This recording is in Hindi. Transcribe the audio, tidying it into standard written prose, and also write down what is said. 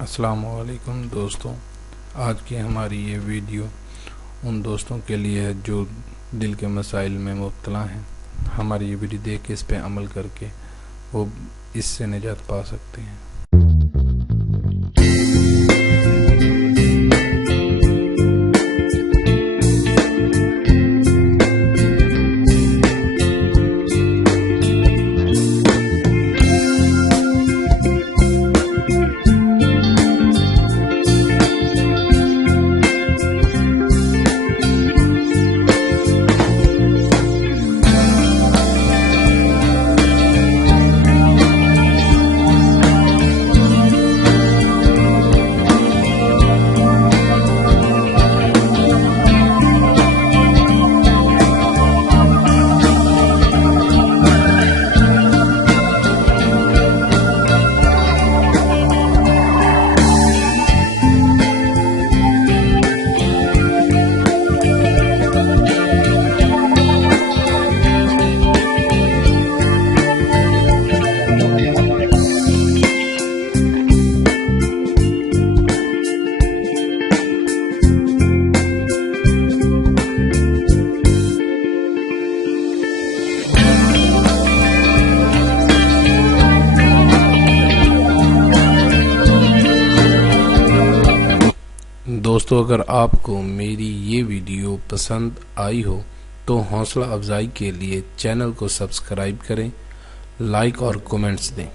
अस्सलामुअलैकुम दोस्तों, आज की हमारी ये वीडियो उन दोस्तों के लिए है जो दिल के मसाइल में मुब्तला हैं। हमारी ये वीडियो देख के इस पे अमल करके वो इससे निजात पा सकते हैं। दोस्तों, अगर आपको मेरी ये वीडियो पसंद आई हो तो हौसला अफजाई के लिए चैनल को सब्सक्राइब करें, लाइक और कमेंट्स दें।